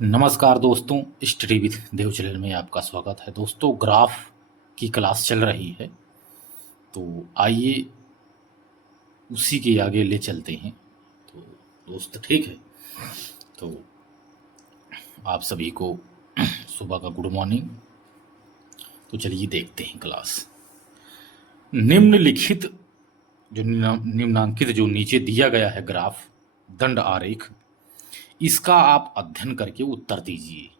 नमस्कार दोस्तों, study with Dev channel में आपका स्वागत है। दोस्तों, ग्राफ की क्लास चल रही है, तो आइए उसी के आगे ले चलते हैं। तो दोस्त ठीक है, तो आप सभी को सुबह का गुड मॉर्निंग। तो चलिए देखते हैं क्लास। निम्नलिखित जो निम्नांकित जो नीचे दिया गया है ग्राफ दंड आरेख, इसका आप अध्ययन करके उत्तर दीजिए।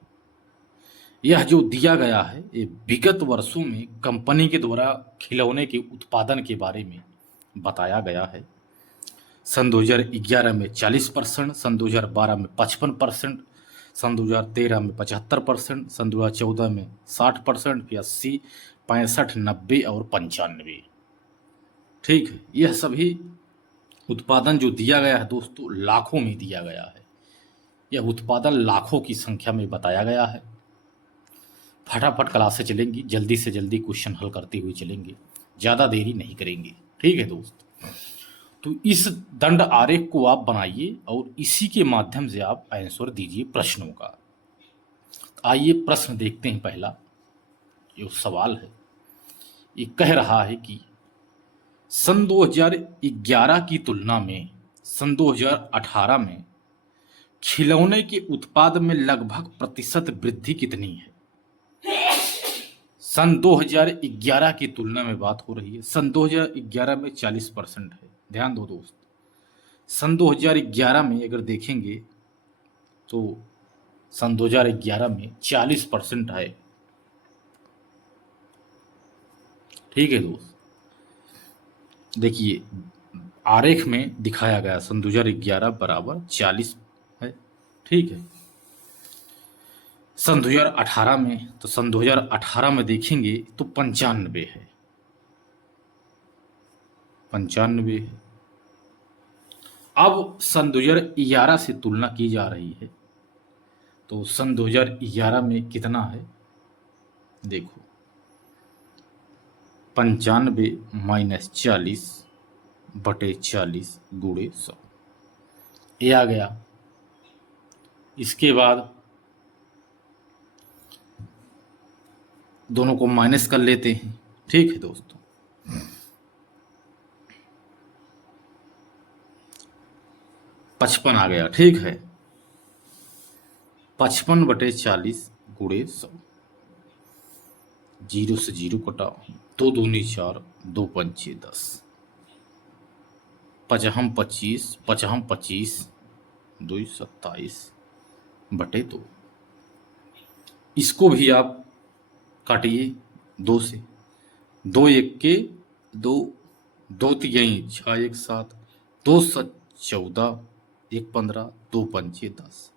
यह जो दिया गया है ये विगत वर्षों में कंपनी के द्वारा खिलौने के उत्पादन के बारे में बताया गया है। सन 2011 में 40%, सन 2012 में 55%, सन 2013 में 75%, सन 2014 में 60%, फिर 80, 65, 90 और 95। ठीक है, यह सभी उत्पादन जो दिया गया है दोस्तों लाखों में दिया गया है। यह उत्पादन लाखों की संख्या में बताया गया है। फटाफट क्लासें चलेंगी, जल्दी से जल्दी क्वेश्चन हल करते हुए चलेंगे, ज़्यादा देरी नहीं करेंगे। ठीक है दोस्त, तो इस दंड आरेख को आप बनाइए और इसी के माध्यम से आप आंसर दीजिए प्रश्नों का। आइए प्रश्न देखते हैं। पहला जो सवाल है ये कह रहा है कि सन 2011 की तुलना में सन 2018 में खिलौने के उत्पाद में लगभग प्रतिशत वृद्धि कितनी है। सन 2011 की तुलना में बात हो रही है। सन 2011 में 40% है। ध्यान दो दोस्त, सन 2011 में अगर देखेंगे तो सन 2011 में 40% है। ठीक है दोस्त, देखिए आरेख में दिखाया गया सन 2011 बराबर 40 है। ठीक है, सन 2018 में, तो सन 2018 में देखेंगे तो 95 है। 95 है। अब सन 2011 से तुलना की जा रही है, तो सन 2011 में कितना है देखो, 95 माइनस 40 बटे 40 गुणे 100, ये आ गया। इसके बाद दोनों को माइनस कर लेते हैं। ठीक है दोस्तों, 55 आ गया। ठीक है, 55 बटे 40 गुणे 100, जीरो से जीरो कटाओ, 2 दूनी 4, 2 पंचे 10, पचहम 25, पचहम 25, 2 27 बटे 2। इसको भी आप काटिए 2 से, 2 एक के 2, 2 तिहाई 6 1 7, 2 7 14, 1 15, 2 पंचे 10,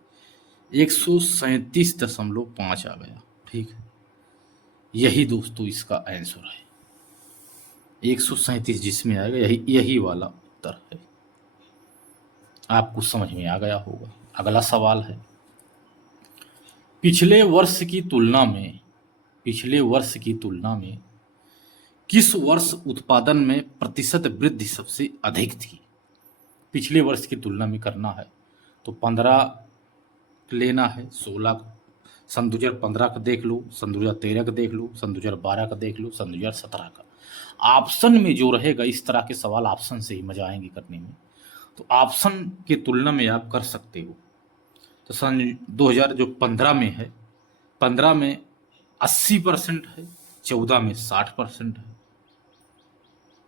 137.5 आ गया। ठीक है, यही दोस्तों इसका आंसर है। 137 जिसमें आएगा यही वाला उत्तर है। आपको समझ में आ गया होगा। अगला सवाल है, पिछले वर्ष की तुलना में किस वर्ष उत्पादन में प्रतिशत वृद्धि सबसे अधिक थी। पिछले वर्ष की तुलना में करना है तो 15 लेना है, 16, सन 2015 का देख लो, सन 2013 का देख लो, सन 2012 का देख लो, सन 2017 का। ऑप्शन में जो रहेगा, इस तरह के सवाल ऑप्शन से ही मजा आएंगे करने में, तो ऑप्शन की तुलना में आप कर सकते हो। तो सन 2015 में है, 15 में 80% है, 14 में 60% है।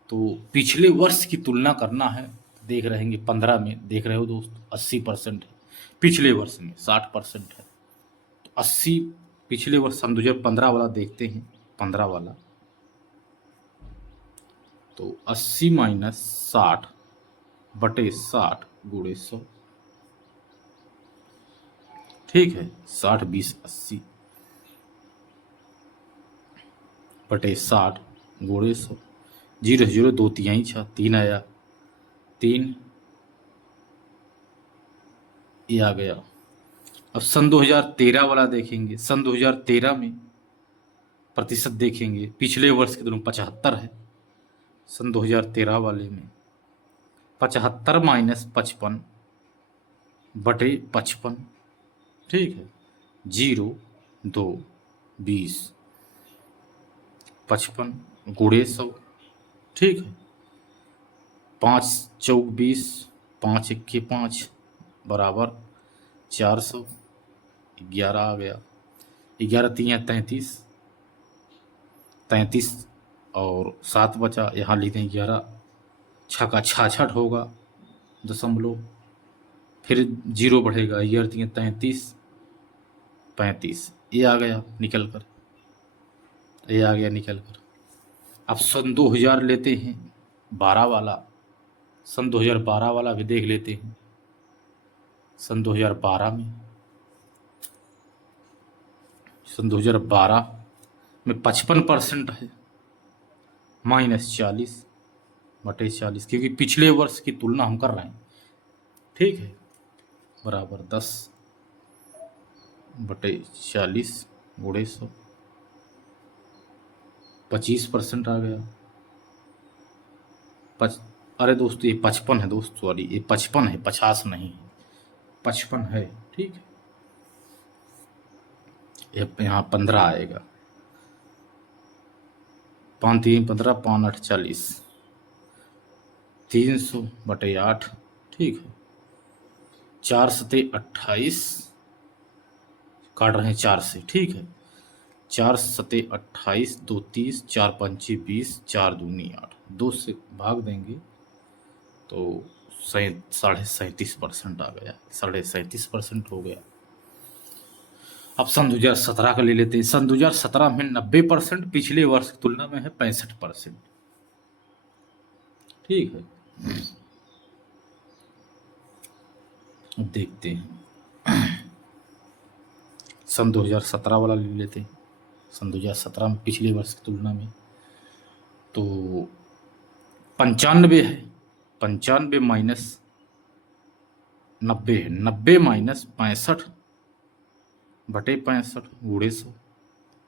तो पिछले वर्ष की तुलना करना है, देख रहेंगे 15 में देख रहे हो दोस्त 80% है, पिछले वर्ष में 60% है। तो 80 पिछले वर्ष सन 2015 वाला देखते हैं, 15 वाला, तो 80 माइनस 60 बटे 60 गुणे 100। ठीक है, 60 20 80 बटे 60 गुणे 100, 0 0 2 तिहाई 6, 3 आया, 3 ये आ गया। अब सन 2013 वाला देखेंगे, सन 2013 में प्रतिशत देखेंगे, पिछले वर्ष के दोनों 75 है। सन 2013 वाले में 75 माइनस 55 बटे 55। ठीक है, 0 2 20 55 गुणे 100, ठीक है। 5 चौक 20, 5 इक्के 5 बराबर 400, 11 आ गया। 11 तियाँ 33, 33 और 7 बचा, यहाँ लिख दें 11, छक्का 66 होगा दशमलव, फिर 0 बढ़ेगा, 11 तियाँ 33, 35, ये आ गया निकल कर, ये आ गया निकल कर। अब सन 2000 लेते हैं 12 वाला, सन 2012 वाला भी देख लेते हैं। सन 2012 में, सन 2012 में 55% है, -40/40, क्योंकि पिछले वर्ष की तुलना हम कर रहे हैं, ठीक है, बराबर 10/40 गुणे 100, 25% आ गया। अरे दोस्तों ये 55 है दोस्त, सॉरी ये 55 है, 50 नहीं है, 55 है, ठीक है। यहाँ 15 आएगा, 5 3 15, 5 8 40, 300/8, ठीक है। 4 7 28 काट रहे हैं 4 से, ठीक है। 4 7 28, 2 30, 4 5 20, 4 दूनी 8, 2 से भाग देंगे तो 37.5% आ गया, 37.5% हो गया। अब सन 2017 का ले लेते हैं। सन 2017 में 90% पिछले वर्ष की तुलना में है 65%, ठीक है। अब देखते हैं सन 2017 वाला ले लेते हैं। सन 2017 में पिछले वर्ष की तुलना में तो 95 है, 95 माइनस 90 है, 90 माइनस 65/65 गुणे 100,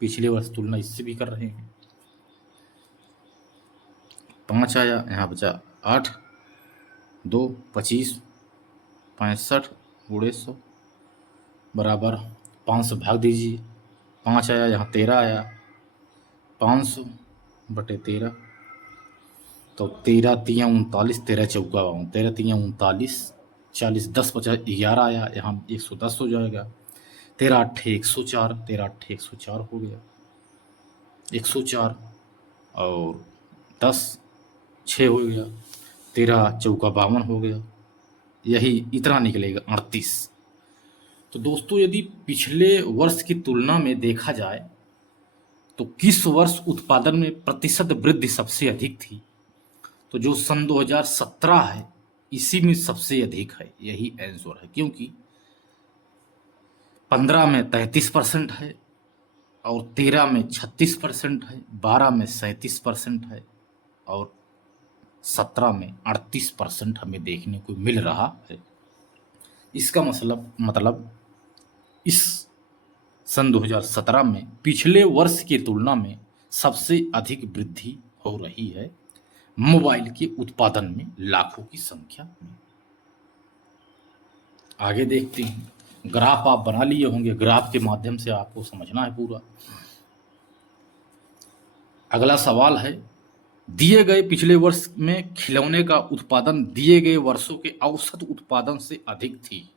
पिछले वर्ष तुलना इससे भी कर रहे हैं। 5 आया, यहाँ बचा 8, 2 25, 65 गुणे 100 बराबर 5 से भाग दीजिए, 5 आया, यहाँ 13 आया, 500/13, तो 13 तियाँ 39, 13 चौका 13 तियाँ 39, 40, 10 बचा 11 आया, यहाँ 110 हो जाएगा। 13 8 104, 13 8 104 हो गया, 104 और 10 6 हो गया, 13 चौका 52 हो गया, यही इतना निकलेगा 38। तो दोस्तों यदि पिछले वर्ष की तुलना में देखा जाए तो किस वर्ष उत्पादन में प्रतिशत वृद्धि सबसे अधिक थी, तो जो सन 2017 है इसी में सबसे अधिक है, यही आंसर है। क्योंकि 15 में 33% है और 13 में 36% है, 12 में 37% है और 17 में 38% हमें देखने को मिल रहा है। इसका मतलब इस सन 2017 में पिछले वर्ष की तुलना में सबसे अधिक वृद्धि हो रही है मोबाइल के उत्पादन में, लाखों की संख्या में। आगे देखते हैं, ग्राफ आप बना लिए होंगे, ग्राफ के माध्यम से आपको समझना है पूरा। अगला सवाल है, दिए गए पिछले वर्ष में खिलौने का उत्पादन दिए गए वर्षों के औसत उत्पादन से अधिक थी।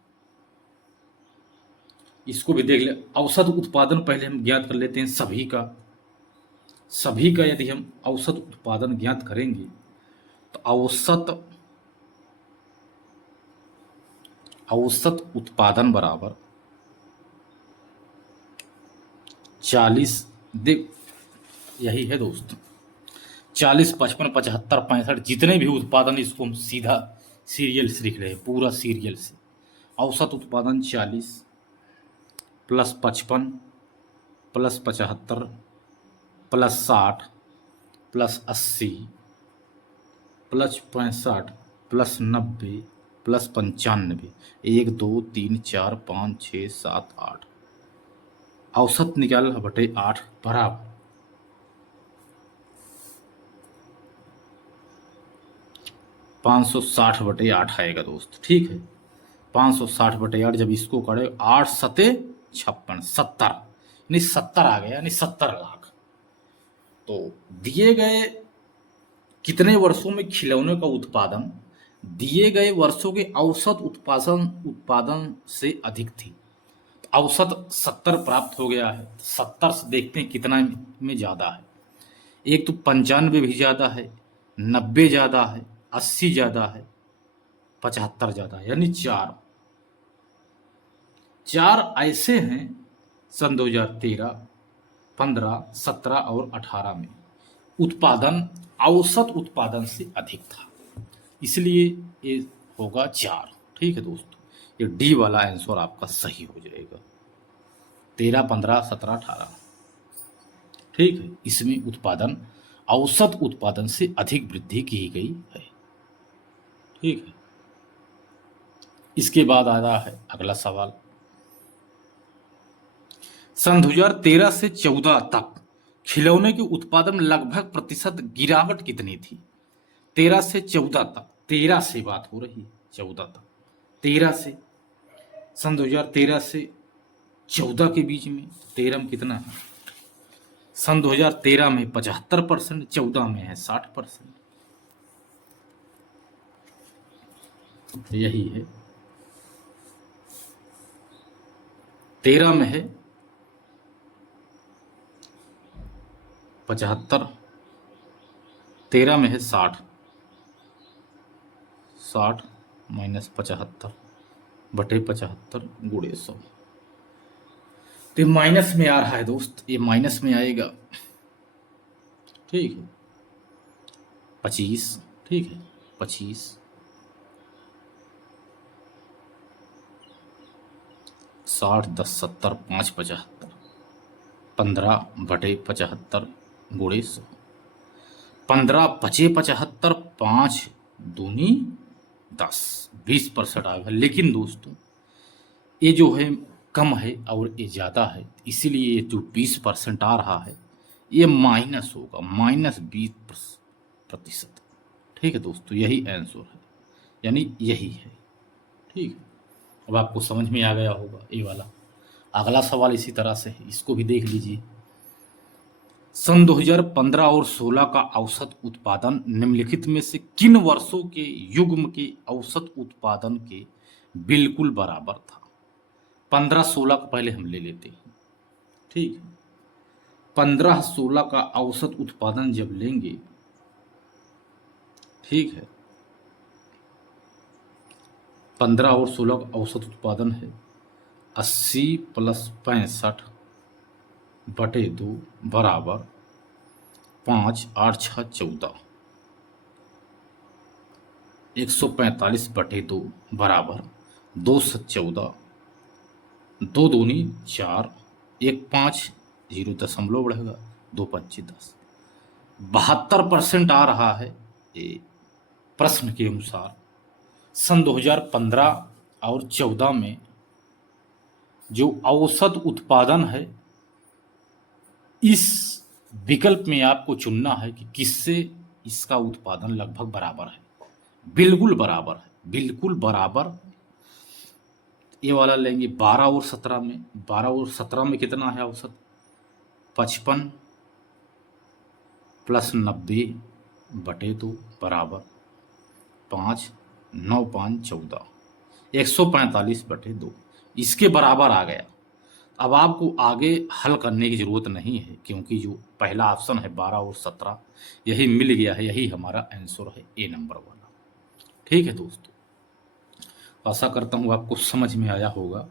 इसको भी देख ले, औसत उत्पादन पहले हम ज्ञात कर लेते हैं सभी का यदि हम औसत उत्पादन ज्ञात करेंगे तो औसत उत्पादन बराबर 40, देख यही है दोस्त, 40 55 75 65 जितने भी उत्पादन, इसको हम सीधा सीरियल से लिख रहे हैं, पूरा सीरियल से। औसत उत्पादन 40 plus 55 plus 75 plus 60 plus 80 plus 65 plus 90 plus 95, 1 2 3 4 5 6 7 8, औसत निकाल बटे 8 बराबर 560/8 आएगा दोस्त, ठीक है। 560/8 जब इसको करे 8 सते 56, 70, यानी 70 आ गया, यानी 70 लाख। तो दिए गए कितने वर्षों में खिलौने का उत्पादन दिए गए वर्षों के औसत उत्पादन से अधिक थी। तो औसत 70 प्राप्त हो गया है, 70 से देखते हैं कितना में ज़्यादा है। एक तो 95 भी ज़्यादा है, 90 ज़्यादा है, 80 ज़्यादा है, 75 ज़्यादा है, यानी चार ऐसे हैं सन 2013, 15, 17 और 18 में उत्पादन औसत उत्पादन से अधिक था, इसलिए ये होगा 4। ठीक है दोस्तों, ये डी वाला आंसर आपका सही हो जाएगा, 13, 15, 17, 18। ठीक है, इसमें उत्पादन औसत उत्पादन से अधिक वृद्धि की गई है। ठीक है, इसके बाद आ रहा है अगला सवाल। सन 2013 से 14 तक खिलौने के उत्पादन में लगभग प्रतिशत गिरावट कितनी थी? 13 से 14 तक, 13 से बात हो रही है, 14 तक, 13 से सन 2013 से 14 के बीच में 13 में कितना है? सन 2013 में 75%, 14 में है 60%। यही है, 13 में है 75, 13 में है 60, 60 माइनस 75 बटे 75 गुणे 100। तो ये माइनस में आ रहा है दोस्त, ये माइनस में आएगा। ठीक है, 25, ठीक है, 25, 60, 10, 70, 5, 75, 15 बटे 75 गुणे 100, 15 बचे 75, 5 दूनी 10, 20% आ गया। लेकिन दोस्तों ये जो है कम है और ये ज़्यादा है, इसीलिए ये जो 20% आ रहा है ये माइनस होगा, -20%। ठीक है दोस्तों, यही आंसर है, यानी यही है। ठीक है, अब आपको समझ में आ गया होगा ये वाला। अगला सवाल इसी तरह से है, इसको भी देख लीजिए। सन 2015 और 16 का औसत उत्पादन निम्नलिखित में से किन वर्षों के युग्म के औसत उत्पादन के बिल्कुल बराबर था? 15-16 को पहले हम ले लेते हैं। ठीक है, 15-16 का औसत उत्पादन जब लेंगे, ठीक है, 15 और 16 का औसत उत्पादन है 80 + 65 बटे 2 बराबर 5, 8, 6, 14, 145 बटे 2 बराबर 2 से 14, 2 दूनी 4, 1 5, 0 दशमलव बढ़ेगा, 2 25 10, 72% आ रहा है ये प्रश्न के अनुसार। सन 2015 और 14 में जो औसत उत्पादन है, इस विकल्प में आपको चुनना है कि किससे इसका उत्पादन लगभग बराबर है, बिल्कुल बराबर है, बिल्कुल बराबर। ये वाला लेंगे 12 और 17 में, 12 और 17 में कितना है औसत? 55 + 90 बटे 2 बराबर 5, 9, 5, 14, 145 बटे 2, इसके बराबर आ गया। अब आपको आगे हल करने की ज़रूरत नहीं है, क्योंकि जो पहला ऑप्शन है 12 और 17 यही मिल गया है, यही हमारा आंसर है, ए नंबर वाला। ठीक है दोस्तों, आशा करता हूँ आपको समझ में आया होगा।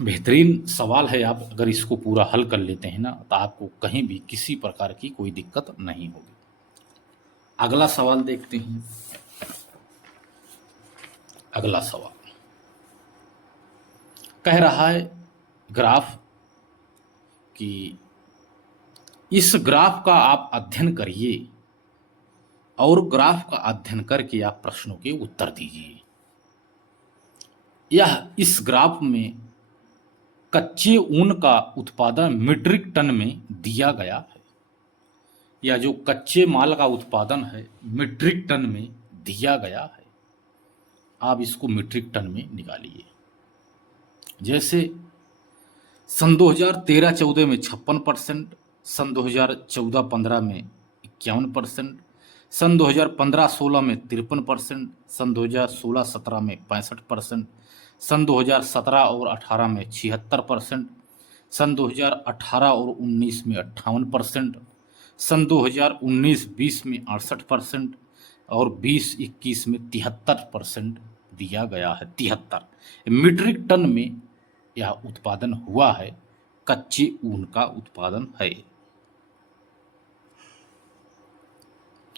बेहतरीन सवाल है, आप अगर इसको पूरा हल कर लेते हैं ना, तो आपको कहीं भी किसी प्रकार की कोई दिक्कत नहीं होगी। अगला सवाल देखते हैं। अगला सवाल कह रहा है ग्राफ कि इस ग्राफ का आप अध्ययन करिए और ग्राफ का अध्ययन करके आप प्रश्नों के उत्तर दीजिए। यह इस ग्राफ में कच्चे ऊन का उत्पादन मीट्रिक टन में दिया गया है। यह जो कच्चे माल का उत्पादन है मीट्रिक टन में दिया गया है। आप इसको मीट्रिक टन में निकालिए। जैसे सन 2013-14 में 56%, सन 2014-15 में 51%, सन 2015-16 में 53%, सन 2016-17 में 65%, सन 2017 और 18 में 76%, सन 2018 और 19 में 58%, सन 2019-20 में 68% और 20-21 में 73% दिया गया है। 73 मीट्रिक टन में यह उत्पादन हुआ है, कच्चे ऊन का उत्पादन है।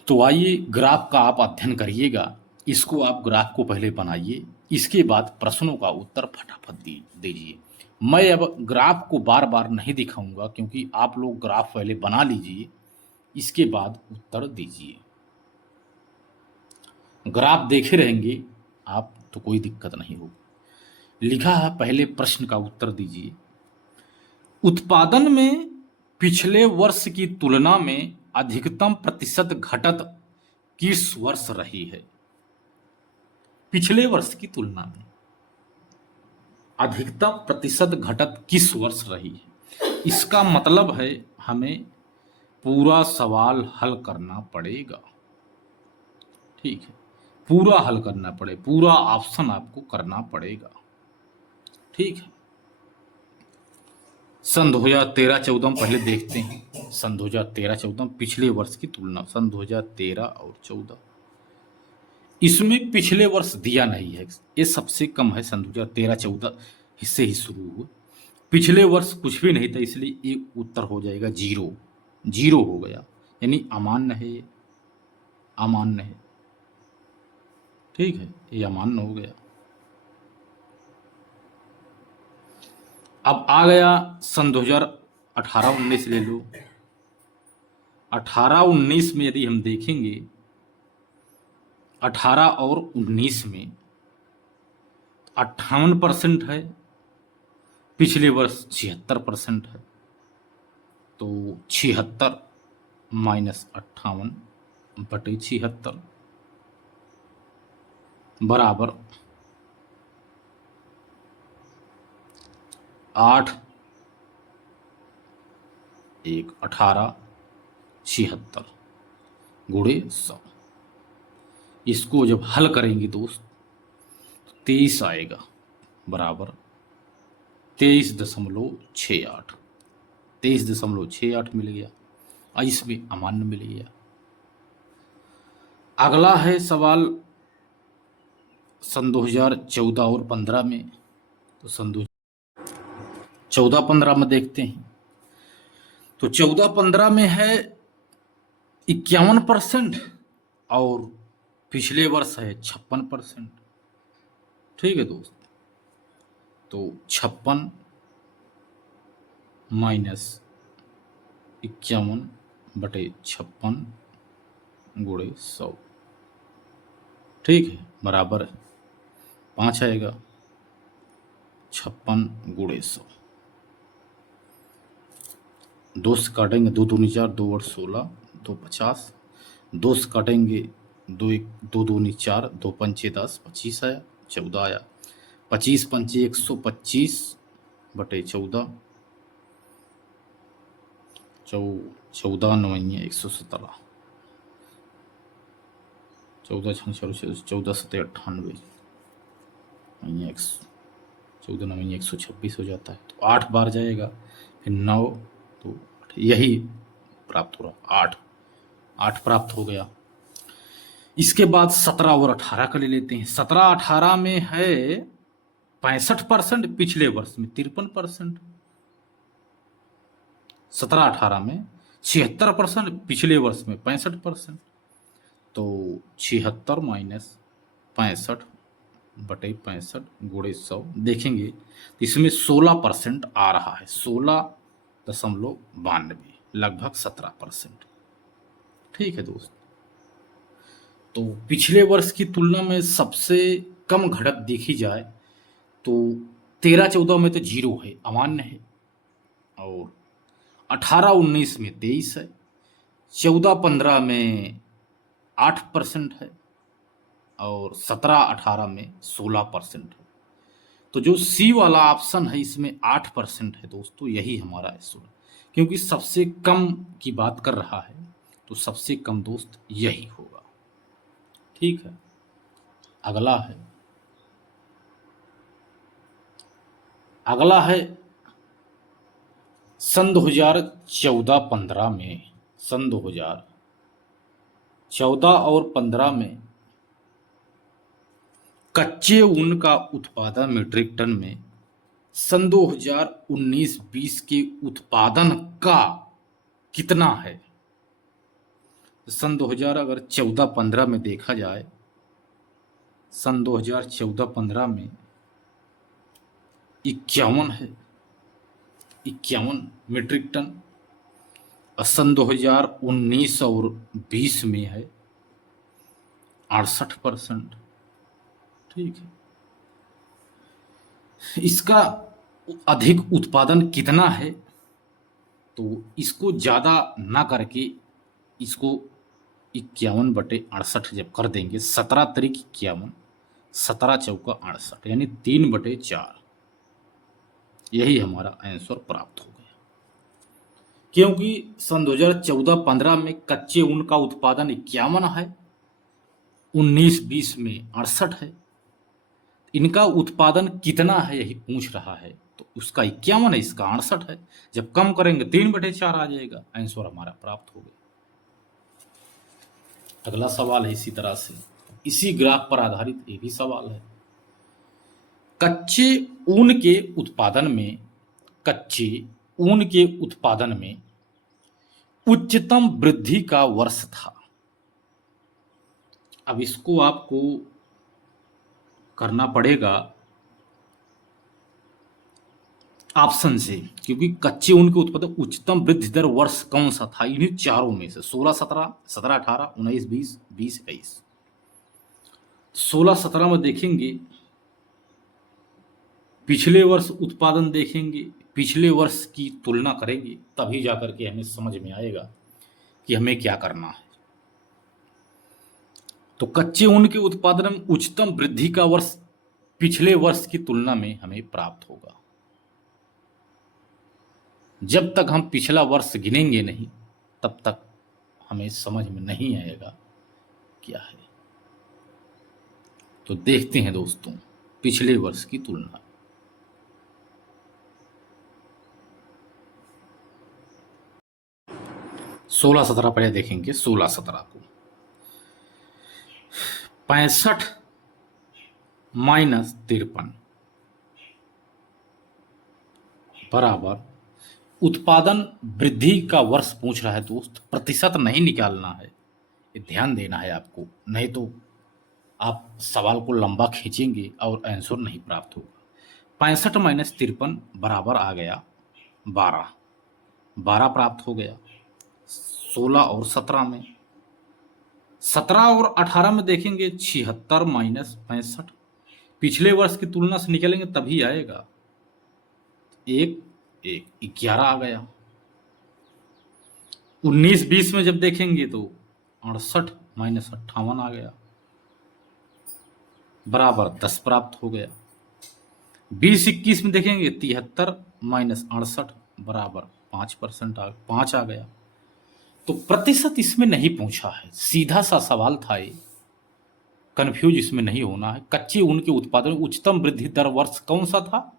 तो आइए ग्राफ का आप अध्ययन करिएगा। इसको आप ग्राफ को पहले बनाइए, इसके बाद प्रश्नों का उत्तर फटाफट दीजिए। मैं अब ग्राफ को बार बार नहीं दिखाऊंगा, क्योंकि आप लोग ग्राफ पहले बना लीजिए, इसके बाद उत्तर दीजिए। ग्राफ देखे रहेंगे आप तो कोई दिक्कत नहीं होगी। लिखा है, पहले प्रश्न का उत्तर दीजिए। उत्पादन में पिछले वर्ष की तुलना में अधिकतम प्रतिशत घटत किस वर्ष रही है? पिछले वर्ष की तुलना में अधिकतम प्रतिशत घटत किस वर्ष रही है? इसका मतलब है हमें पूरा सवाल हल करना पड़ेगा। ठीक है, पूरा हल करना पड़ेगा, पूरा ऑप्शन आपको करना पड़ेगा। ठीक है, सन 2013-14 पहले देखते हैं। सन 2013-14 पिछले वर्ष की तुलना, सन 2013 और 14, इसमें पिछले वर्ष दिया नहीं है, ये सबसे कम है। सन 2013-14 हिस्से ही शुरू हुए, पिछले वर्ष कुछ भी नहीं था, इसलिए ये उत्तर हो जाएगा जीरो। जीरो हो गया, यानी अमान्य है, ये अमान्य है। ठीक है, ये अमान्य हो गया। अब आ गया सन 2018-19 ले लो। 18-19 में यदि हम देखेंगे, 18 और 19 में 58% है, पिछले वर्ष 76% है। तो 76 माइनस 58 बटे 76 बराबर 8, 1, 18, 76 गुणे 100। इसको जब हल करेंगे दोस्त, 23 आएगा, बराबर 23.68। 23.68 मिल गया, और इसमें अमान्य मिल गया। अगला है सवाल सन 2014 और 15 में। तो सन 2014-15 में देखते हैं। तो 14-15 में है 51% और पिछले वर्ष है 56%। ठीक है दोस्त, तो 56 माइनस 51 बटे 56 गुणे 100। ठीक है, बराबर 5 आएगा, 56 गुणे 100। 2 से काटेंगे, 2 दूनी 4, 2 और 16, 2 50। 2 से काटेंगे, 2 दूनी 4, 2 पंचे 10, 25 आया, 14 आया। 25 पंचे 125 बटे 14, 14 9 117, 14 14 7 98, 14 9 126 हो जाता है। तो 8 बार जाएगा, फिर 9, तो यही प्राप्त हो रहा, 8 प्राप्त हो गया। इसके बाद 17 और 18 का ले लेते हैं। 17-18 में है 65%, पिछले वर्ष में 53%। 17-18 में 76%, पिछले वर्ष में 65%। तो 76 माइनस 65 बटे 65 गुणे 100 देखेंगे तो इसमें 16% आ रहा है, 16.92, लगभग 17%। ठीक है दोस्त, तो पिछले वर्ष की तुलना में सबसे कम घटत देखी जाए तो 13-14 में तो 0 है, अमान्य है, और 18-19 में 23 है, 14-15 में 8% है, और 17-18 में 16% है। तो जो सी वाला ऑप्शन है इसमें 8% है दोस्तों, यही हमारा आंसर है। क्योंकि सबसे कम की बात कर रहा है तो सबसे कम दोस्त यही होगा। ठीक है, अगला है सन 2014-15 में, सन 2014 और 15 में कच्चे ऊन का उत्पादन मीट्रिक टन में सन 2019-20 के उत्पादन का कितना है। सन 2000 अगर 14-15 में देखा जाए, सन 2014-15 में 51 है, 51 मीट्रिक टन। और सन 2019 और 20 में है 68%। ठीक है, इसका अधिक उत्पादन कितना है, तो इसको ज़्यादा ना करके इसको 51/68 जब कर देंगे, 17 तरीक 51, 17 चौका 68, यानी 3/4, यही हमारा आंसर प्राप्त हो गया। क्योंकि सन 2014-15 में कच्चे ऊन का उत्पादन 51 है, 19-20 में 68 है। इनका उत्पादन कितना है यही पूछ रहा है, तो उसका 51 है, इसका 68 है। जब कम करेंगे 3/4 आ जाएगा, आंसर हमारा प्राप्त हो गया। अगला सवाल है इसी तरह से, इसी ग्राफ पर आधारित ये भी सवाल है। कच्चे ऊन के उत्पादन में उच्चतम वृद्धि का वर्ष था। अब इसको आपको करना पड़ेगा ऑप्शन से, क्योंकि कच्चे ऊन के उत्पादन उच्चतम वृद्धि दर वर्ष कौन सा था, इन्हीं चारों में से 16-17, 17-18, 19-20, 20-21। 16-17 में देखेंगे, पिछले वर्ष उत्पादन देखेंगे, पिछले वर्ष की तुलना करेंगे, तभी जाकर के हमें समझ में आएगा कि हमें क्या करना है। तो कच्चे ऊन के उत्पादन में उच्चतम वृद्धि का वर्ष पिछले वर्ष की तुलना में हमें प्राप्त होगा। जब तक हम पिछला वर्ष गिनेंगे नहीं, तब तक हमें समझ में नहीं आएगा क्या है। तो देखते हैं दोस्तों पिछले वर्ष की तुलना। सोलह 17 पहले देखेंगे। 16-17 को 65 माइनस 53 बराबर, उत्पादन वृद्धि का वर्ष पूछ रहा है दोस्त, प्रतिशत नहीं निकालना है, ये ध्यान देना है आपको, नहीं तो आप सवाल को लंबा खींचेंगे और आंसर नहीं प्राप्त होगा। 65 माइनस 53 बराबर आ गया 12, 12 प्राप्त हो गया। 16 और 17 में, 17 और 18 में देखेंगे 76 माइनस 65, पिछले वर्ष की तुलना से निकलेंगे तभी आएगा, 11 आ गया। 19-20 में जब देखेंगे तो 68 माइनस 58 आ गया, बराबर 10 प्राप्त हो गया। 20-21 में देखेंगे 73 माइनस 68 बराबर 5% आ गया। तो प्रतिशत इसमें नहीं पूछा है, सीधा सा सवाल था ये, कंफ्यूज इसमें नहीं होना है। कच्चे ऊन के उत्पादन में उच्चतम वृद्धि दर वर्ष कौन सा था,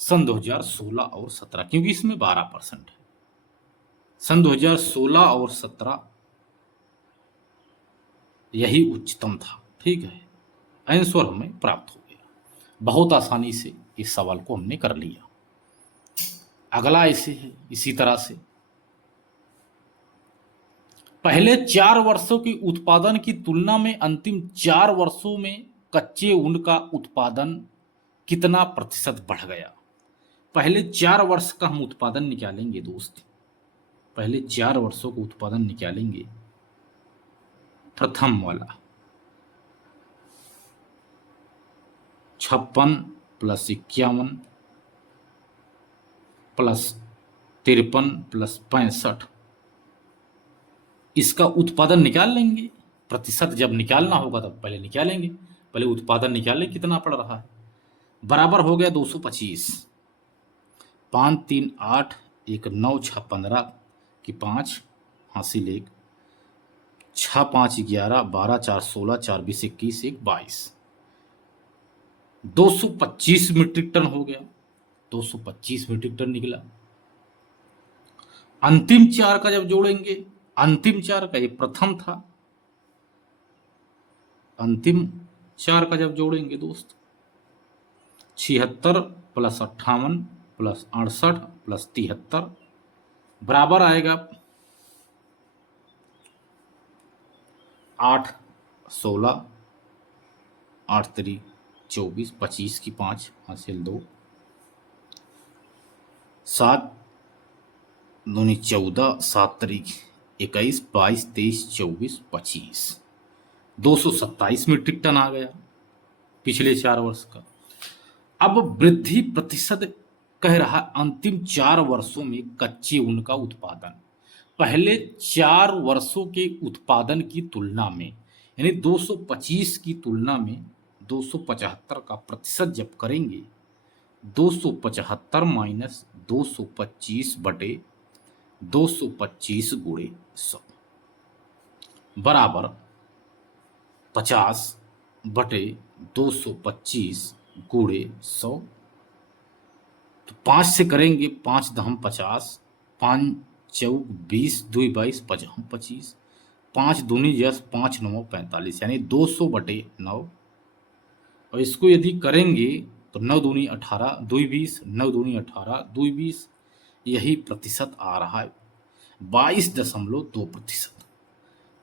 सन 2016 और 17, क्योंकि इसमें 12% है। सन 2016 और 17 यही उच्चतम था। ठीक है, आंसर हमें प्राप्त हो गया। बहुत आसानी से इस सवाल को हमने कर लिया। अगला ऐसे है इसी तरह से, पहले 4 वर्षों की उत्पादन की तुलना में अंतिम 4 वर्षों में कच्चे ऊन का उत्पादन कितना प्रतिशत बढ़ गया। पहले 4 वर्ष का हम उत्पादन निकालेंगे दोस्त, पहले 4 वर्षों का उत्पादन निकालेंगे। प्रथम वाला 56 प्लस 51 प्लस 53 प्लस 65, इसका उत्पादन निकाल लेंगे। प्रतिशत जब निकालना होगा तब पहले निकालेंगे, पहले उत्पादन निकालें कितना पड़ रहा है। बराबर हो गया 225। 5 3 8 1 9 6 15 की 5 हासिल 1 6 5 11 12 4 16 4 20 21 1 22 225 मीट्रिक टन हो गया। 225 मीट्रिक टन निकला। अंतिम चार का जब जोड़ेंगे, अंतिम चार का ये प्रथम था, अंतिम चार का जब जोड़ेंगे दोस्त 76 प्लस 58 प्लस 68 प्लस 73 बराबर आएगा 8 16 8 3 24 25 की 5 हासिल 2 7 दूनी 14 7 तारीख 21 22 23 24 25 227 मीट्रिक टन आ गया पिछले 4 वर्ष का। अब वृद्धि प्रतिशत कह रहा अंतिम 4 वर्षों में कच्चे ऊन का उत्पादन पहले 4 वर्षों के उत्पादन की तुलना में, यानी 225 की तुलना में 275 का प्रतिशत जब करेंगे, 275 माइनस 225 बटे 225 गुणे 100 बराबर 50 बटे 225 गुणे 100। तो 5 से करेंगे, 5 दहम 50, 5 चौक 20, 2 22, 5 हम 25, 5 दूनी 10, 5 9 45, यानी 200 बटे 9। और इसको यदि करेंगे तो 9 दूनी 18, 2 20, 9 दूनी 18, 2 20, यही प्रतिशत आ रहा है 22.2%।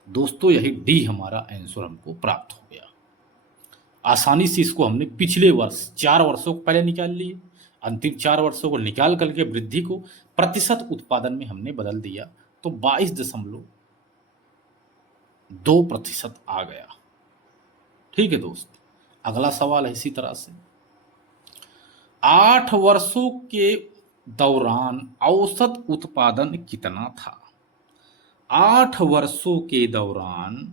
दोस्तों यही डी हमारा आंसर हमको प्राप्त हो गया। आसानी से इसको हमने पिछले वर्ष 4 वर्षों को पहले निकाल लिए, अंतिम 4 वर्षों को निकाल करके वृद्धि को प्रतिशत उत्पादन में हमने बदल दिया, तो 22.2% आ गया। ठीक है दोस्त, अगला सवाल है इसी तरह से 8 वर्षों के दौरान औसत उत्पादन कितना था? 8 वर्षों के दौरान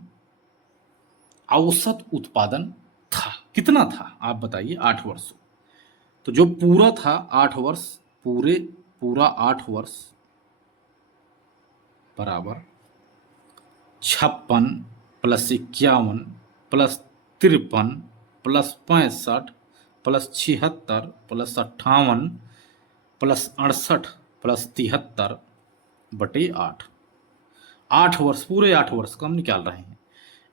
औसत उत्पादन था कितना था आप बताइए। 8 वर्षों तो जो पूरा था 8 वर्ष, पूरा 8 वर्ष बराबर 56 plus 51 plus 53 plus 65 plus 76 plus 58 plus 68 plus 73 बटे 8। 8 वर्ष, पूरे 8 वर्ष का हम निकाल रहे हैं।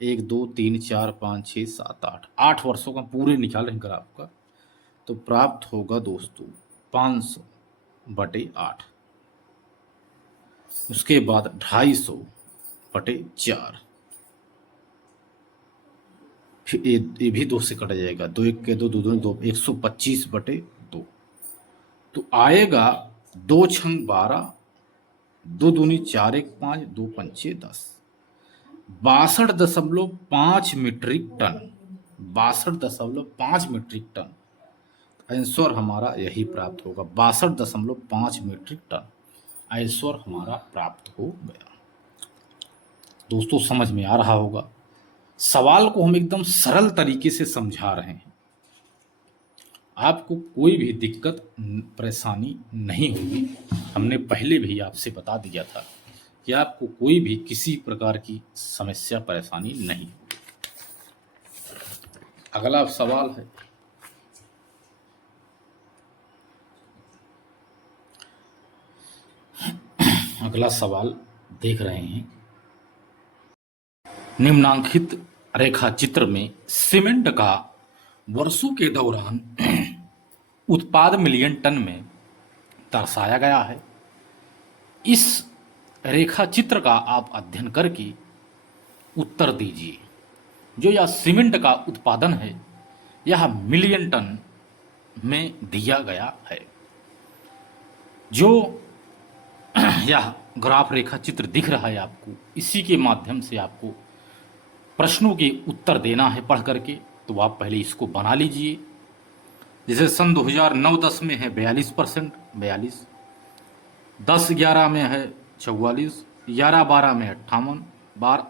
1 2 3 4 5 6 7 8, 8 वर्षों का पूरे निकाल रहे हैं ग्राफ का, तो प्राप्त होगा दोस्तों 500 बटे 8। उसके बाद 250 बटे 4, फिर ये भी 2 से कट जाएगा, 2 1 के 2 2 2 2, 125 बटे 2, तो आएगा 2 छंग 12, 2 दूनी 4 1 5, 2 पंचे 10, 62.5 metric ton, 62.5 metric ton answer हमारा यही प्राप्त होगा। 62.5 मीट्रिक टन आंसर हमारा प्राप्त हो गया। दोस्तों समझ में आ रहा होगा, सवाल को हम एकदम सरल तरीके से समझा रहे हैं, आपको कोई भी दिक्कत परेशानी नहीं होगी। हमने पहले भी आपसे बता दिया था कि आपको कोई भी किसी प्रकार की समस्या परेशानी नहीं होगी। अगला सवाल है अगला सवाल देख रहे हैं, निम्नांकित रेखा चित्र में सीमेंट का वर्षों के दौरान उत्पाद मिलियन टन में दर्शाया गया है। इस रेखा चित्र का आप अध्ययन करके उत्तर दीजिए। जो यह सीमेंट का उत्पादन है यह मिलियन टन में दिया गया है। जो यह ग्राफ रेखा चित्र दिख रहा है आपको, इसी के माध्यम से आपको प्रश्नों के उत्तर देना है पढ़ करके, तो आप पहले इसको बना लीजिए। जैसे सन 2009-10 में है 42%, 42, 10-11 में है 44, 11-12 में 58,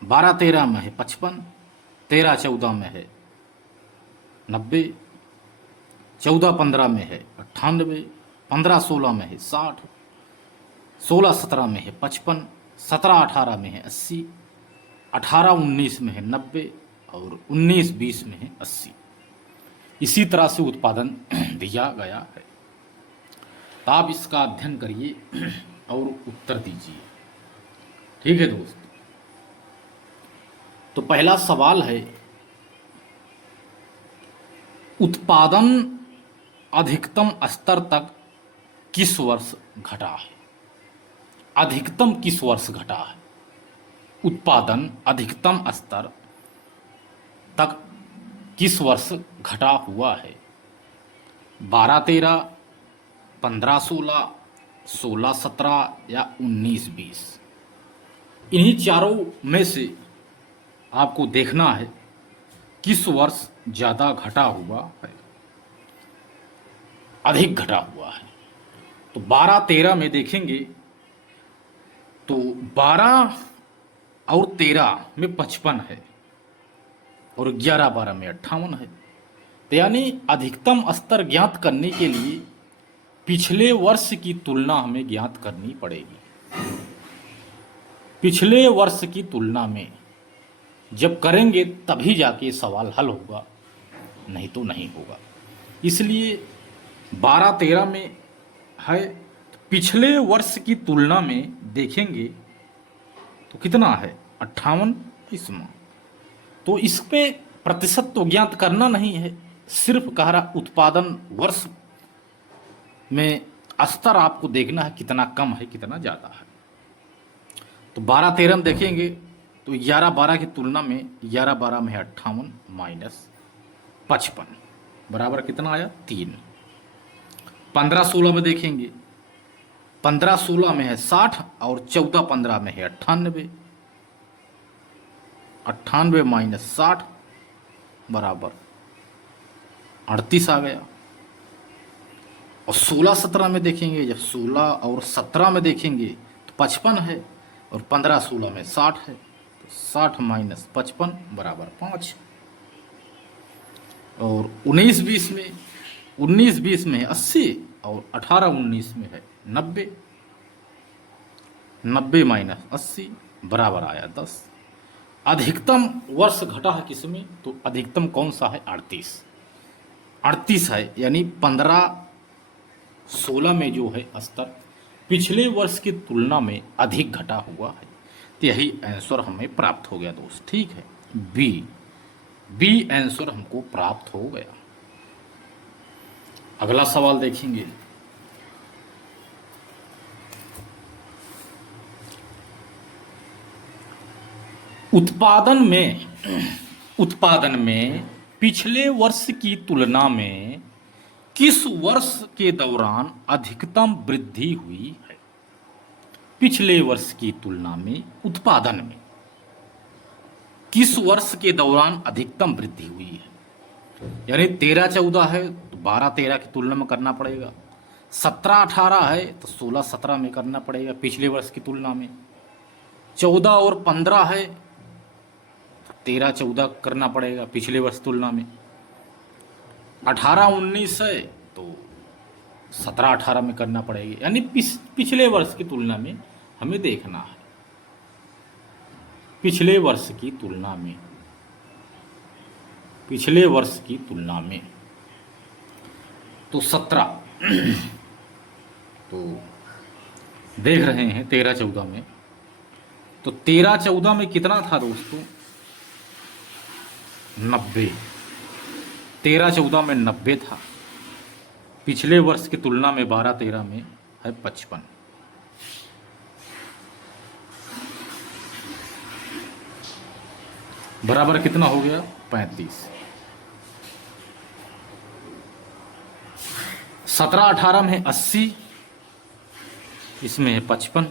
12-13 में है 55, 13-14 में है 90, 14-15 में है 98, 15-16 में है 60, 16-17 में है 55, 17-18 में है 80, 18-19 में है 90 और 19-20 में है 80। इसी तरह से उत्पादन दिया गया है। तो आप इसका अध्ययन करिए और उत्तर दीजिए। ठीक है दोस्त। तो पहला सवाल है, उत्पादन अधिकतम स्तर तक किस वर्ष घटा है? अधिकतम किस वर्ष घटा है? उत्पादन अधिकतम स्तर तक किस वर्ष घटा हुआ है? 12-13, 15-16, 16-17 या 19-20। इन्हीं चारों में से आपको देखना है किस वर्ष ज़्यादा घटा हुआ है, अधिक घटा हुआ है। तो 12-13 में देखेंगे तो 12 और 13 में 55 है और 11-12 में 58 है। तो यानी अधिकतम स्तर ज्ञात करने के लिए पिछले वर्ष की तुलना हमें ज्ञात करनी पड़ेगी। पिछले वर्ष की तुलना में जब करेंगे तभी जाके सवाल हल होगा, नहीं तो नहीं होगा। इसलिए 12-13 में है, पिछले वर्ष की तुलना में देखेंगे तो कितना है 58 इसमें। तो इस पे प्रतिशत तो ज्ञात करना नहीं है, सिर्फ कह रहा उत्पादन वर्ष में स्तर आपको देखना है कितना कम है कितना ज़्यादा है। तो 12-13 में देखेंगे तो 11-12 की तुलना में 11-12 में है 58 माइनस 55 बराबर कितना आया 3। 15-16 में देखेंगे, 15-16 में है 60 और 14-15 में है 98, 98 माइनस 60 बराबर 38 आ गया। और 16-17 में देखेंगे, जब 16 और 17 में देखेंगे तो 55 है और 15-16 में 60 है, तो 60 माइनस 55 बराबर 5। और 19-20 में, 19-20 में है 80 और 18-19 में है 90, 90 माइनस 80 बराबर आया 10। अधिकतम वर्ष घटा है किसमें? तो अधिकतम कौन सा है? 38, 38 है। यानी 15-16 में जो है स्तर पिछले वर्ष की तुलना में अधिक घटा हुआ है। तो यही आंसर हमें प्राप्त हो गया दोस्त। ठीक है, बी आंसर हमको प्राप्त हो गया। अगला सवाल देखेंगे। उत्पादन में पिछले वर्ष की तुलना में किस वर्ष के दौरान अधिकतम वृद्धि हुई है? पिछले वर्ष की तुलना में उत्पादन में किस वर्ष के दौरान अधिकतम वृद्धि हुई है? यानी 13-14 है तो 12-13 की तुलना में करना पड़ेगा, 17-18 है तो 16-17 में करना पड़ेगा पिछले वर्ष की तुलना में, 14 और 15 है तो 13-14 करना पड़ेगा पिछले वर्ष तुलना में, 18-19 है तो 17-18 में करना पड़ेगा। यानी पिछले वर्ष की तुलना में हमें देखना है, पिछले वर्ष की तुलना में, पिछले वर्ष की तुलना में। तो 17 तो देख रहे हैं 13-14 में, तो 13-14 में कितना था दोस्तों? 90। 13-14 में 90 था। पिछले वर्ष की तुलना में 12-13 में है 55। बराबर कितना हो गया? 35। 17-18 में 80, इसमें है 55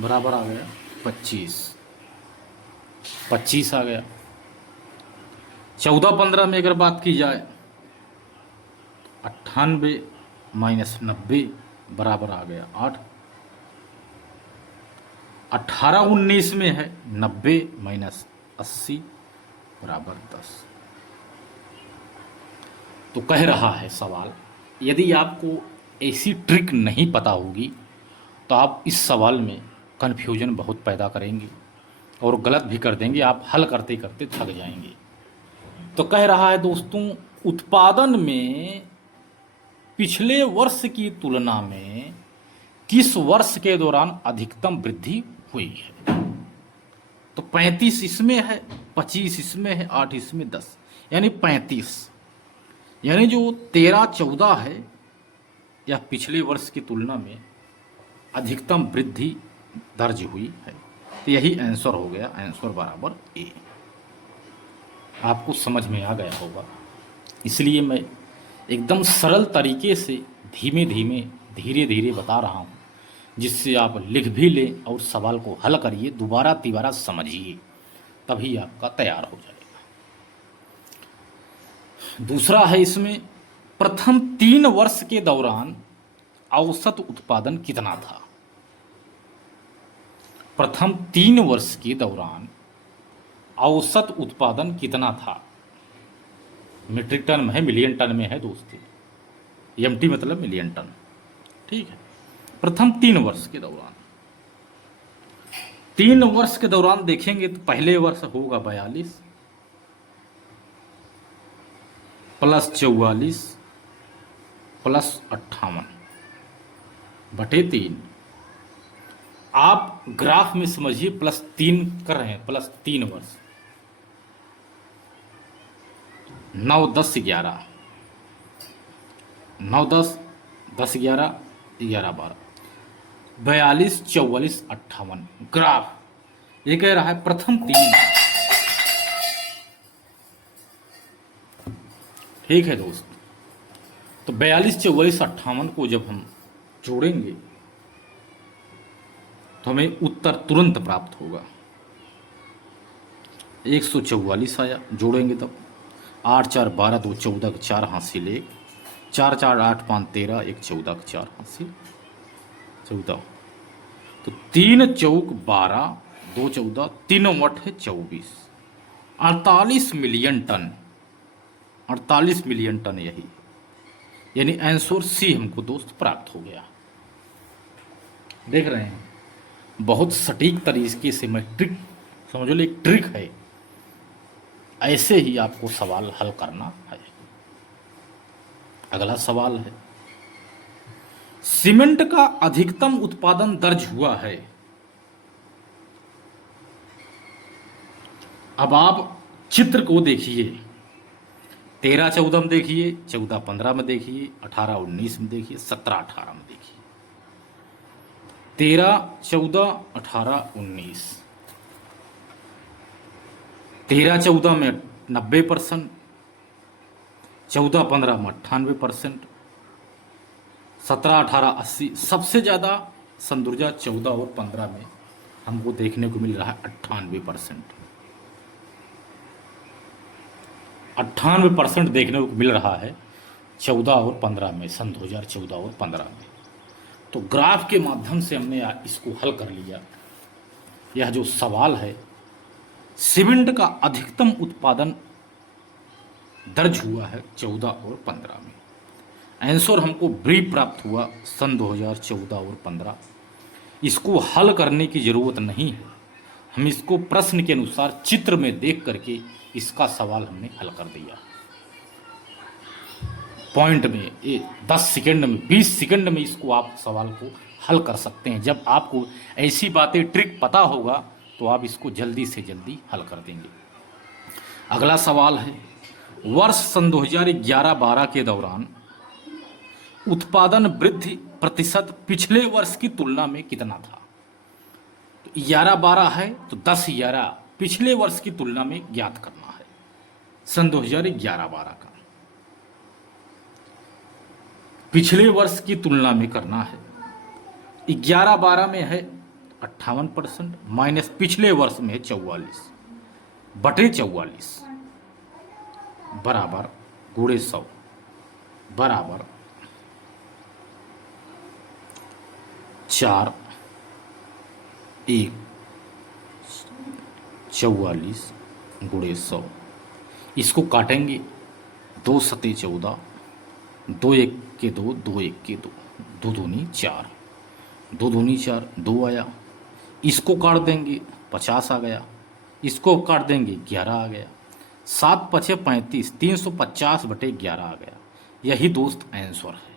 बराबर आ गया 25। 25 आ गया। 14-15 में अगर बात की जाए 98 माइनस 90 बराबर आ गया 8। 18-19 में है 90 माइनस 80 बराबर 10। तो कह रहा है सवाल, यदि आपको ऐसी ट्रिक नहीं पता होगी तो आप इस सवाल में कन्फ्यूजन बहुत पैदा करेंगे और गलत भी कर देंगे, आप हल करते करते थक जाएंगे। तो कह रहा है दोस्तों, उत्पादन में पिछले वर्ष की तुलना में किस वर्ष के दौरान अधिकतम वृद्धि हुई है? तो 35 इसमें है, 25 इसमें है, 8 इसमें, 10 यानी 35, यानी जो 13-14 है यह पिछले वर्ष की तुलना में अधिकतम वृद्धि दर्ज हुई है। तो यही आंसर हो गया, आंसर बराबर ए। आपको समझ में आ गया होगा, इसलिए मैं एकदम सरल तरीके से धीमे धीमे धीरे धीरे बता रहा हूँ, जिससे आप लिख भी लें और सवाल को हल करिए, दोबारा तिबारा समझिए, तभी आपका तैयार हो जाएगा। दूसरा है इसमें, प्रथम 3 वर्ष के दौरान औसत उत्पादन कितना था? प्रथम 3 वर्ष के दौरान औसत उत्पादन कितना था? मीट्रिक टन में है, मिलियन टन में है दोस्तों, एमटी मतलब मिलियन टन, ठीक है। प्रथम 3 वर्ष के दौरान, 3 वर्ष के दौरान देखेंगे तो पहले वर्ष होगा 42 प्लस 44 प्लस 58 बटे 3। आप ग्राफ में समझिए +3 कर रहे हैं, +3 वर्ष, 9, 10, 11, 9, 10, 10, 11, 11, 12, 42, 44, 58 ग्राफ ये कह रहा है प्रथम 3। ठीक है दोस्त, तो 42, 44, 58 को जब हम जोड़ेंगे तो हमें उत्तर तुरंत प्राप्त होगा। 144 आया, जोड़ेंगे तब 8, 4, 12, 2, 14 का 4 हासिल 1, 4, 4, 8, 5, 13, 1, 14 का 4 हासिल 14, तो 3 चौक 12, 2 14, 3 वट है 24, 48 मिलियन टन, 48 मिलियन टन यही, यानी आंसर सी हमको दोस्त प्राप्त हो गया। देख रहे हैं, बहुत सटीक तरीके से मैं ट्रिक, समझ लो एक ट्रिक है, ऐसे ही आपको सवाल हल करना है। अगला सवाल है, सीमेंट का अधिकतम उत्पादन दर्ज हुआ है। अब आप चित्र को देखिए, 13-14 में देखिए, 14-15 में देखिए, 18-19 में देखिए, 17-18 में देखिए। 13, 14, 18, 19, 13-14 में 90%, 14-15 में 98%, 17-18, 80, सबसे ज़्यादा संदुर्जा 14 और 15 में हमको देखने को मिल रहा है 98%। 98% देखने को मिल रहा है 14 और 15 में, सन 2014 और 15 में। तो ग्राफ के माध्यम से हमने इसको हल कर लिया। यह जो सवाल है, सीमेंट का अधिकतम उत्पादन दर्ज हुआ है 14 और 15 में, आंसर हमको बी प्राप्त हुआ सन 2014 और 15। इसको हल करने की ज़रूरत नहीं है, हम इसको प्रश्न के अनुसार चित्र में देख करके इसका सवाल हमने हल कर दिया। पॉइंट में 10 सेकंड में, 20 सेकंड में इसको आप सवाल को हल कर सकते हैं। जब आपको ऐसी बातें ट्रिक पता होगा तो आप इसको जल्दी से जल्दी हल कर देंगे। अगला सवाल है, वर्ष सन 2011-12 के दौरान उत्पादन वृद्धि प्रतिशत पिछले वर्ष की तुलना में कितना था? तो 11-12 है तो 10-11 पिछले वर्ष की तुलना में ज्ञात करना है, सन 2011-12 का पिछले वर्ष की तुलना में करना है। 11-12 में है 58%, माइनस पिछले वर्ष में है 44 बटे 44 बराबर गुणे 100 बराबर 4, 1, 44 गुणे 100 इसको काटेंगे, 2 सते 14, 2 एक के 2, 2 एक के 2, 2 दूनी 4, 2 दूनी 4, 2 आया। इसको काट देंगे, 50 आ गया। इसको काट देंगे, 11 आ गया। 7 पछे 35, 350/11 आ गया। यही दोस्त आंसर है।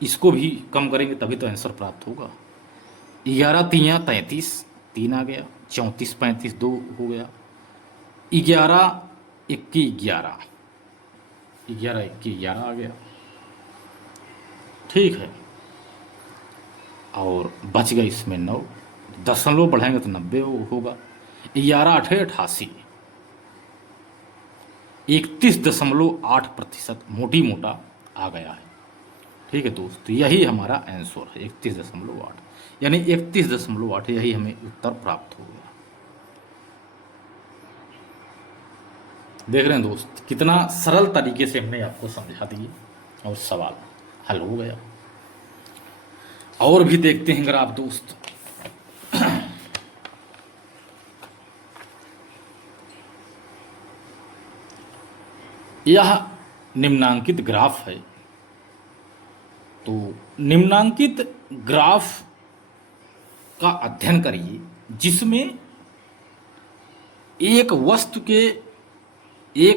इसको भी कम करेंगे तभी तो आंसर प्राप्त होगा। 11 तियाँ 33, 3 आ गया। 34 35 2 हो गया। 11 इक्की 11, 11 इक्की 11 आ गया। ठीक है, और बच गए इसमें 9, दशमलव बढ़ाएंगे तो 90 होगा। 11 8 88, 31.8% मोटी मोटा आ गया है। ठीक है दोस्त, यही हमारा आंसर है, 31.8, यानी 31.8, यही हमें उत्तर प्राप्त हो गया। देख रहे हैं दोस्त, कितना सरल तरीके से हमने आपको समझा दिए और सवाल हल हो गया। और भी देखते हैं अगर आप दोस्त। यह निम्नांकित ग्राफ है। तो निम्नांकित ग्राफ का अध्ययन करिए जिसमें एक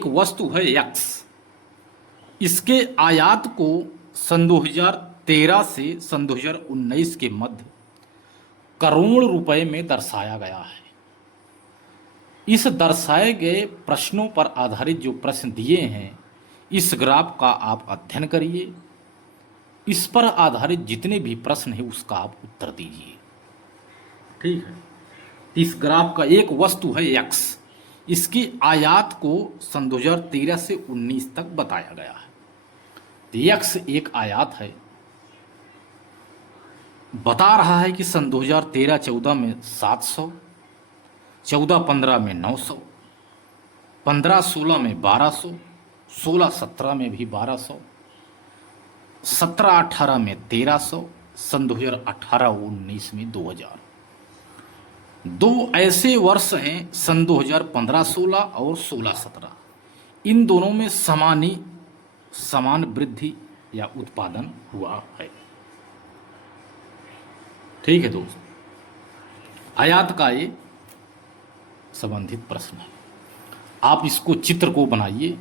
वस्तु है x, इसके आयात को सन 2013 से सन 2019 के मध्य करोड़ रुपए में दर्शाया गया है। इस दर्शाए गए प्रश्नों पर आधारित जो प्रश्न दिए हैं, इस ग्राफ का आप अध्ययन करिए। इस पर आधारित जितने भी प्रश्न हैं उसका आप उत्तर दीजिए। ठीक है, इस ग्राफ का एक वस्तु है x, इसकी आयात को सन 2013 से 19 तक बताया गया है। तो x एक आयात है, बता रहा है कि सन 2013-14 में 700, 14-15 में 900, 15-16 में 1200, 16-17 में भी 1200, 17-18 में 1300, सन 2018-19 में 2000। दो ऐसे वर्ष हैं सन 2015-16 और 16-17, इन दोनों में समान वृद्धि या उत्पादन हुआ है। ठीक है दोस्त, आयात का ये संबंधित प्रश्न है। आप इसको चित्र को बनाइए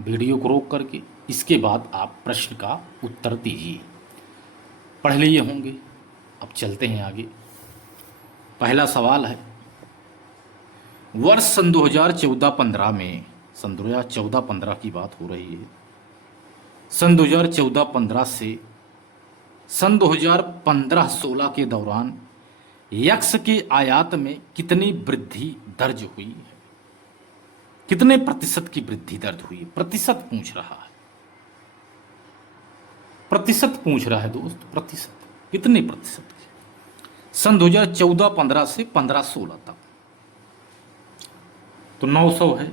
वीडियो को रोक करके, इसके बाद आप प्रश्न का उत्तर दीजिए। पढ़ लिए होंगे। अब चलते हैं आगे। पहला सवाल है, वर्ष सन 2014-15 में, सन 2014-15 की बात हो रही है, सन 2014-15 से सन 2015-16 के दौरान यक्स के आयात में कितनी वृद्धि दर्ज हुई है? कितने प्रतिशत की वृद्धि दर्ज हुई है? प्रतिशत पूछ रहा है, प्रतिशत पूछ रहा है दोस्त, प्रतिशत कितने प्रतिशत की? सन 2014-15 से 15-16 तक तो 900 है।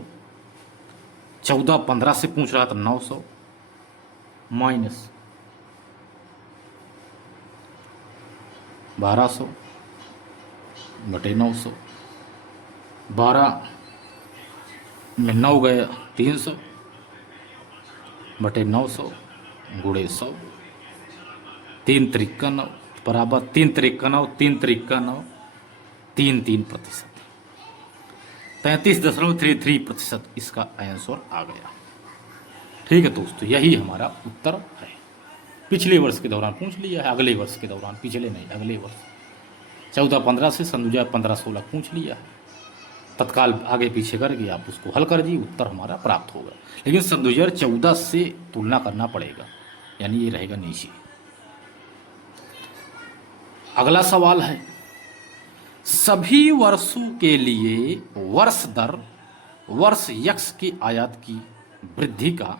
14-15 से पूछ रहा था 900 माइनस 1200 बटे 900, 12 में 9 गया 300 बटे 900 गुणे 100, 3 त्रिक्का 9 बराबर 3 त्रिक्का 9, 3 त्रिक्का 9, 3% 33.33% इसका आंसर आ गया। ठीक है दोस्तों, यही हमारा उत्तर है। पिछले वर्ष के दौरान पूछ लिया है, अगले वर्ष के दौरान, पिछले नहीं अगले वर्ष 14-15 से सन 2015-16 पूछ लिया है। तत्काल आगे पीछे करके आप उसको हल कर दीजिए, उत्तर हमारा प्राप्त होगा। लेकिन सन 2014 से तुलना करना पड़ेगा, यानी ये रहेगा नीचे। अगला सवाल है, सभी वर्षों के लिए वर्ष दर वर्ष यक्स की आयात की वृद्धि का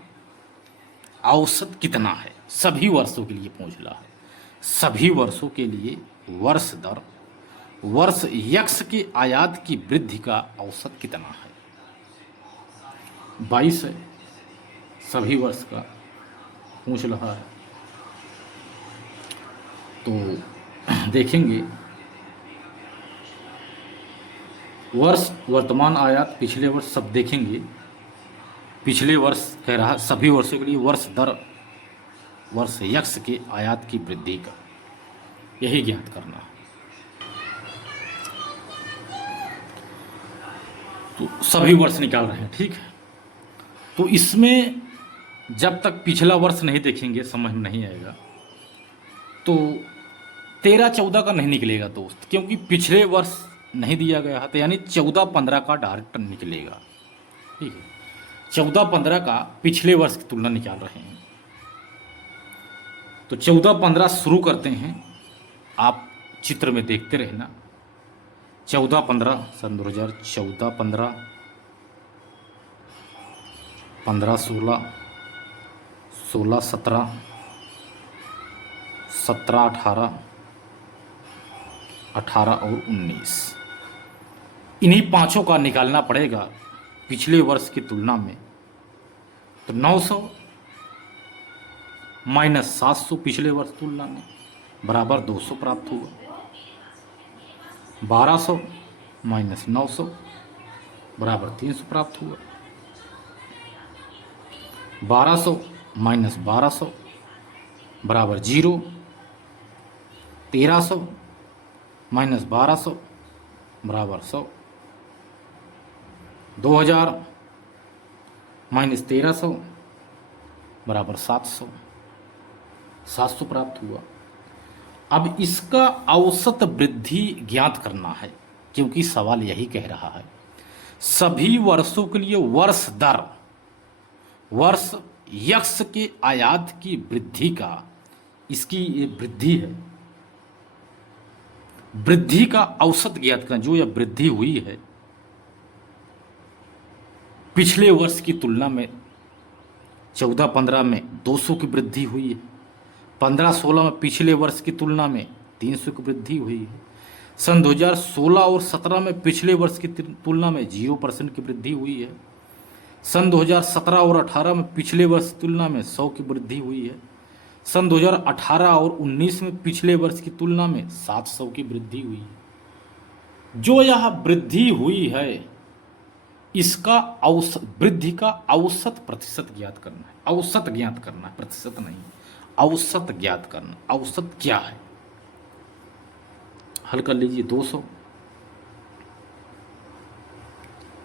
औसत कितना है? सभी वर्षों के लिए पूछ रहा है। सभी वर्षों के लिए वर्ष दर वर्ष यक्स की आयात की वृद्धि का औसत कितना है? 22 है, सभी वर्ष का पूछ रहा है। तो देखेंगे वर्ष, वर्तमान आयात, पिछले वर्ष सब देखेंगे। पिछले वर्ष कह रहा सभी वर्षों के लिए वर्ष दर वर्ष यक्स के आयात की वृद्धि का, यही ज्ञात करना है। तो सभी वर्ष निकाल रहे हैं, ठीक है। तो इसमें जब तक पिछला वर्ष नहीं देखेंगे समझ में नहीं आएगा। तो 13-14 का नहीं निकलेगा दोस्त, क्योंकि पिछले वर्ष नहीं दिया गया है, तो यानी 14-15 का डायरेक्ट निकलेगा, ठीक है। 14-15 का पिछले वर्ष की तुलना निकाल रहे हैं। तो 14-15 शुरू करते हैं, आप चित्र में देखते रहना। 14-15 सन 2014, 15, 15-16, 16-17, 17-18, 18 और 19, इन्हीं पांचों का निकालना पड़ेगा पिछले वर्ष की तुलना में। तो 900 माइनस 700 पिछले वर्ष तुलना में बराबर 200 प्राप्त हुआ। 1200 माइनस 900 बराबर 300 प्राप्त हुआ। 1200 माइनस 1200 बराबर 0। 1300 माइनस 1200 बराबर 100। 2000 माइनस 1300 बराबर 700। 700 प्राप्त हुआ। अब इसका औसत वृद्धि ज्ञात करना है, क्योंकि सवाल यही कह रहा है सभी वर्षों के लिए वर्ष दर वर्ष यक्स के आयात की वृद्धि का, इसकी ये वृद्धि है, वृद्धि का औसत ज्ञात करना। जो यह वृद्धि हुई है पिछले वर्ष की तुलना में 14-15 में 200 की वृद्धि हुई है। 15-16 में पिछले वर्ष की तुलना में 300 की वृद्धि हुई है। सन 2016 और 17 में पिछले वर्ष की तुलना में 0% की वृद्धि हुई है। सन 2017 और 18 में पिछले वर्ष की तुलना में 100 की वृद्धि हुई है। सन 2018 और 19 में पिछले वर्ष की तुलना में 700 की वृद्धि हुई है। जो यह वृद्धि हुई है इसका औसत, वृद्धि का औसत प्रतिशत ज्ञात करना है। औसत ज्ञात करना है, प्रतिशत नहीं, औसत ज्ञात करना। औसत क्या है, हल कर लीजिए। 200,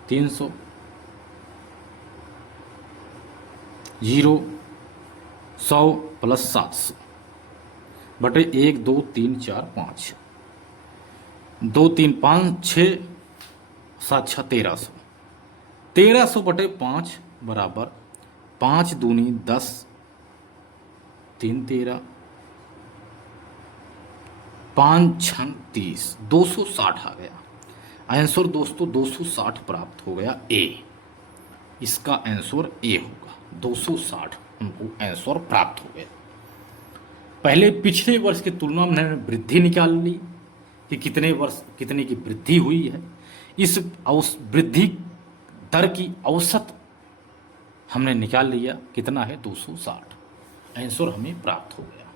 300, 0, 100 प्लस 700 बटे 1, 2, 3, 4, 5, 2, 3, 5, 6, 7, 6, 1300। 1300 बटे 5 बराबर 5 दूनी 10, 3 13, 5 6 30, 260 आ गया आंसर दोस्तों। 260 प्राप्त हो गया ए, इसका आंसर ए होगा। 260 हमको आंसर प्राप्त हो गया। पहले पिछले वर्ष की तुलना में हमने वृद्धि निकाल ली कि कितने वर्ष कितने की वृद्धि हुई है। इस वृद्धि दर की औसत हमने निकाल लिया, कितना है 260। आंसर हमें प्राप्त हो गया,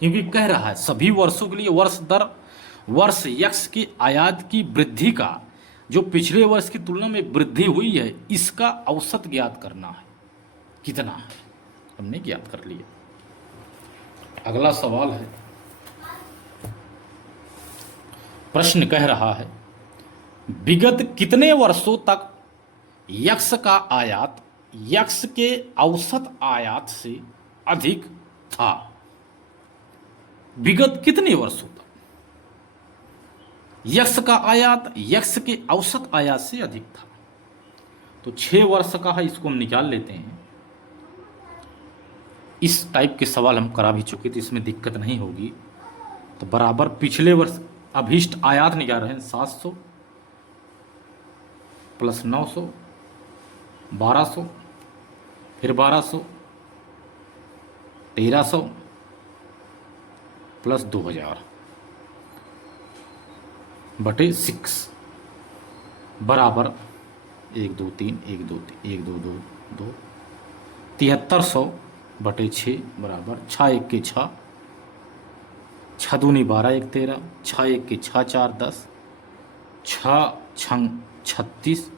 क्योंकि कह रहा है सभी वर्षों के लिए वर्ष दर वर्ष यक्स की आयात की वृद्धि का जो पिछले वर्ष की तुलना में वृद्धि हुई है इसका औसत ज्ञात करना है, कितना है, हमने ज्ञात कर लिया। अगला सवाल है, प्रश्न कह रहा है विगत कितने वर्षों तक यक्स का आयात यक्स के औसत आयात से अधिक था। विगत कितने वर्षों तक यक्स का आयात यक्स के औसत आयात से अधिक था। तो 6 वर्ष का है, इसको हम निकाल लेते हैं। इस टाइप के सवाल हम करा भी चुके थे, इसमें दिक्कत नहीं होगी। तो बराबर पिछले वर्ष अभीष्ट आयात निकाल रहे हैं 700 प्लस 900, 1200, फिर 1200, 1300 प्लस 2000 बटे 6 बराबर 1 2 3 1 2 1 2 2 2 7300 बटे 6 बराबर 6 1 के 6, 6 दूनी 12 1 13, 6 1 के 6 4 10, 6 छंग 36,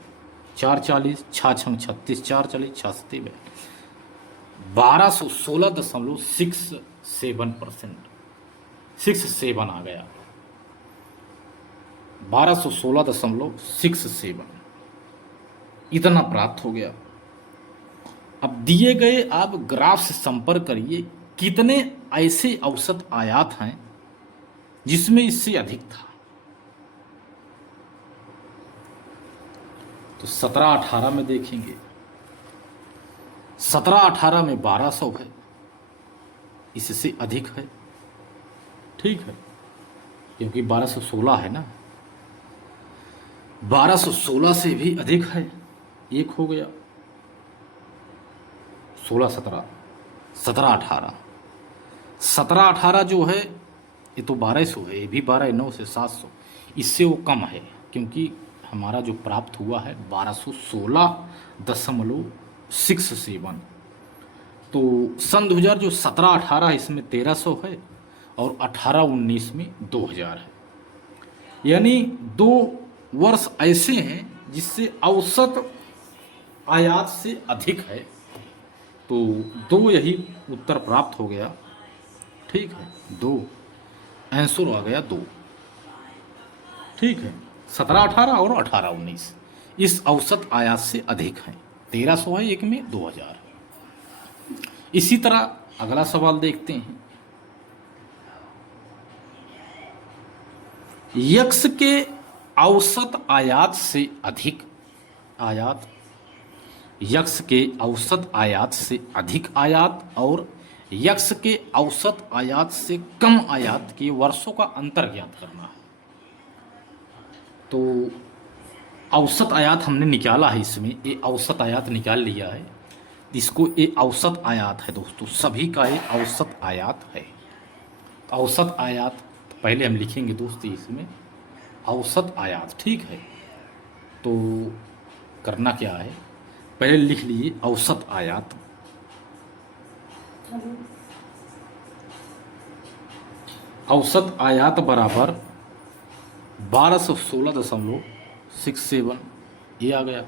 440, 6 छंग 36, 440, 6 1216.67%, 67 आ गया, 1216.67 इतना प्राप्त हो गया। अब दिए गए आप ग्राफ से संपर्क करिए कितने ऐसे औसत आयात हैं जिसमें इससे अधिक था। तो 17-18 में देखेंगे, 17-18 में 1200 है, इससे अधिक है, ठीक है, क्योंकि 1216 है ना, 1216 से भी अधिक है, एक हो गया। 16-17, 17-18, 17-18 जो है ये तो 1200 है, ये भी 12/9 से 700, इससे वो कम है, क्योंकि हमारा जो प्राप्त हुआ है 1216.67। तो सन 2000 जो 17-18 इसमें 1300 है और 18-19 में 2000 है, यानी 2 वर्ष ऐसे हैं जिससे औसत आयात से अधिक है। तो 2 यही उत्तर प्राप्त हो गया, ठीक है, 2 आंसर आ गया 2, ठीक है। 17-18 और 18-19 इस औसत आयात से अधिक है, 1300 है, एक में 2000। इसी तरह अगला सवाल देखते हैं। यक्स के औसत आयात से अधिक आयात, यक्स के औसत आयात से अधिक आयात और यक्स के औसत आयात से कम आयात के वर्षों का अंतर ज्ञात करना है। तो औसत आयात हमने निकाला है, इसमें ये औसत आयात निकाल लिया है, इसको ये औसत आयात है दोस्तों, सभी का ये औसत आयात है। औसत आयात पहले हम लिखेंगे दोस्तों, इसमें औसत आयात, ठीक है। तो करना क्या है, पहले लिख लीजिए औसत आयात, औसत आयात बराबर 1216.67, ये आ गया।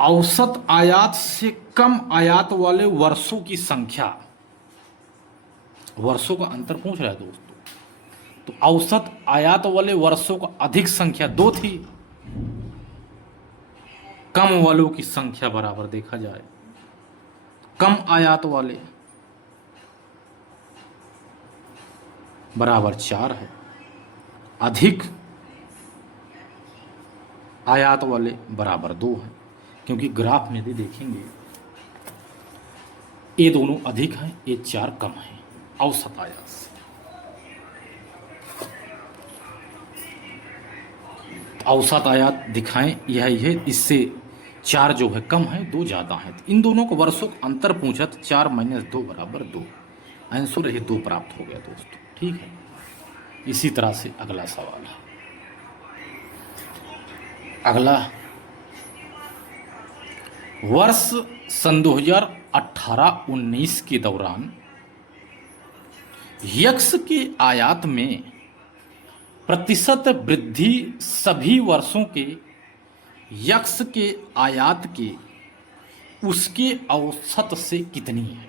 औसत आयात से कम आयात वाले वर्षों की संख्या, वर्षों का अंतर पूछ रहा है दोस्तों, तो औसत आयात वाले वर्षों का अधिक संख्या 2 थी, कम वालों की संख्या बराबर देखा जाए, कम आयात वाले बराबर 4 है, अधिक आयात वाले बराबर 2 है, क्योंकि ग्राफ में भी देखेंगे ये दोनों अधिक हैं, ये 4 कम है औसत आयात से। औसत आयात दिखाएं, यही है, इससे 4 जो है कम है, 2 ज़्यादा है, तो इन दोनों को वर्षों का अंतर पूछा तो 4 - 2 बराबर 2, आंसर यही 2 प्राप्त हो गया दोस्तों, ठीक है। इसी तरह से अगला सवाल है, अगला वर्ष सन 2018-19 के दौरान यक्स के आयात में प्रतिशत वृद्धि सभी वर्षों के यक्स के आयात के उसके औसत से कितनी है।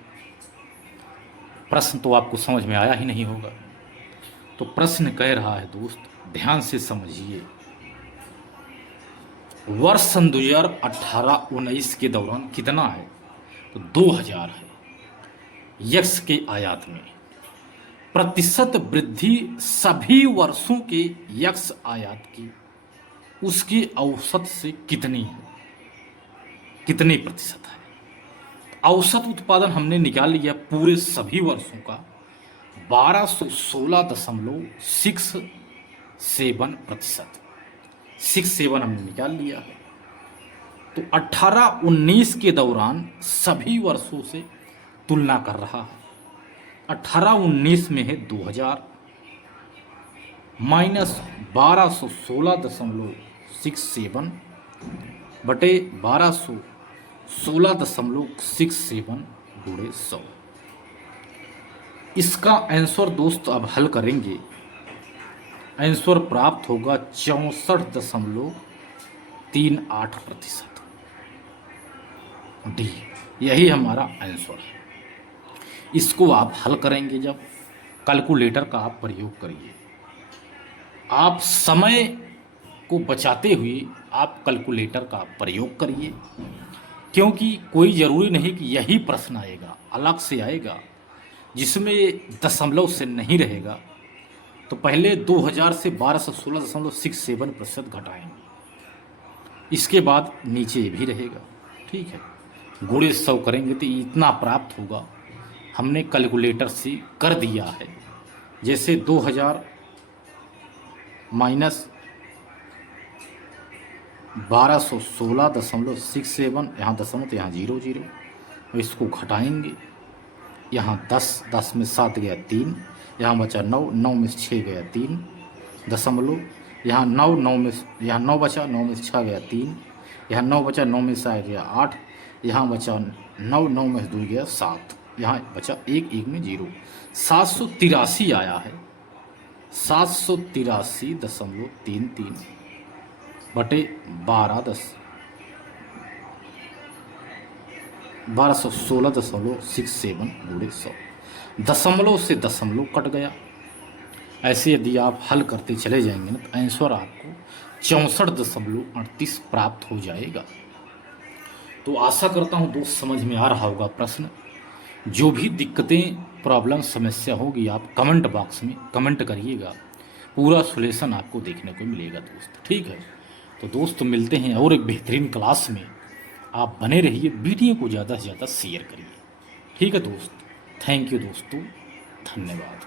प्रश्न तो आपको समझ में आया ही नहीं होगा, तो प्रश्न कह रहा है दोस्त, ध्यान से समझिए, वर्ष सन 2018-19 के दौरान कितना है, तो 2000 है। यक्स के आयात में प्रतिशत वृद्धि सभी वर्षों के यक्स आयात की उसकी औसत से कितनी है, कितने प्रतिशत है। औसत उत्पादन हमने निकाल लिया पूरे सभी वर्षों का 1216.67%, 67 हमने निकाल लिया है। तो 18-19 के दौरान सभी वर्षों से तुलना कर रहा है, 18-19 में है 2000 माइनस 1216.67 बटे 1216.67 गुणे 100। इसका आंसर दोस्त अब हल करेंगे, आंसर प्राप्त होगा 64.38%। डी, यही हमारा आंसर है। इसको आप हल करेंगे जब, कैलकुलेटर का आप प्रयोग करिए। आप समय को बचाते हुए आप कैलकुलेटर का प्रयोग करिए, क्योंकि कोई ज़रूरी नहीं कि यही प्रश्न आएगा, अलग से आएगा जिसमें दशमलव से नहीं रहेगा। तो पहले 2000 से 1216.67% घटाएंगे, इसके बाद नीचे भी रहेगा। ठीक है, गुणे 100 करेंगे तो इतना प्राप्त होगा। हमने कैलकुलेटर से कर दिया है। जैसे 2000 माइनस 1216.67, यहाँ दशमलव तो यहाँ 00, इसको घटाएंगे। यहाँ 10, 10 में 7 गया 3, यहाँ बचा 9, 9 में 6 गया 3 दशमलव, यहाँ 9, 9 में यहाँ 9 बचा, 9 में 6 गया 3, यहाँ 9 बचा, 9 में 7 गया 8, यहाँ बचा 9, 9 में 2 गया 7, यहाँ बचा 1, 1 में 0। 783 आया है, 783.33 बटे 1216.67 गुणे 100। दशमलव से दशमलव कट गया। ऐसे यदि आप हल करते चले जाएंगे ना तो आंसर आपको 64.38 प्राप्त हो जाएगा। तो आशा करता हूँ दोस्त समझ में आ रहा होगा प्रश्न। जो भी दिक्कतें, प्रॉब्लम, समस्या होगी आप कमेंट बॉक्स में कमेंट करिएगा, पूरा सॉल्यूशन आपको देखने को मिलेगा दोस्त। ठीक है, तो दोस्त मिलते हैं और एक बेहतरीन क्लास में। आप बने रहिए, वीडियो को ज़्यादा से ज़्यादा शेयर करिए। ठीक है दोस्त, थैंक यू दोस्तों, धन्यवाद।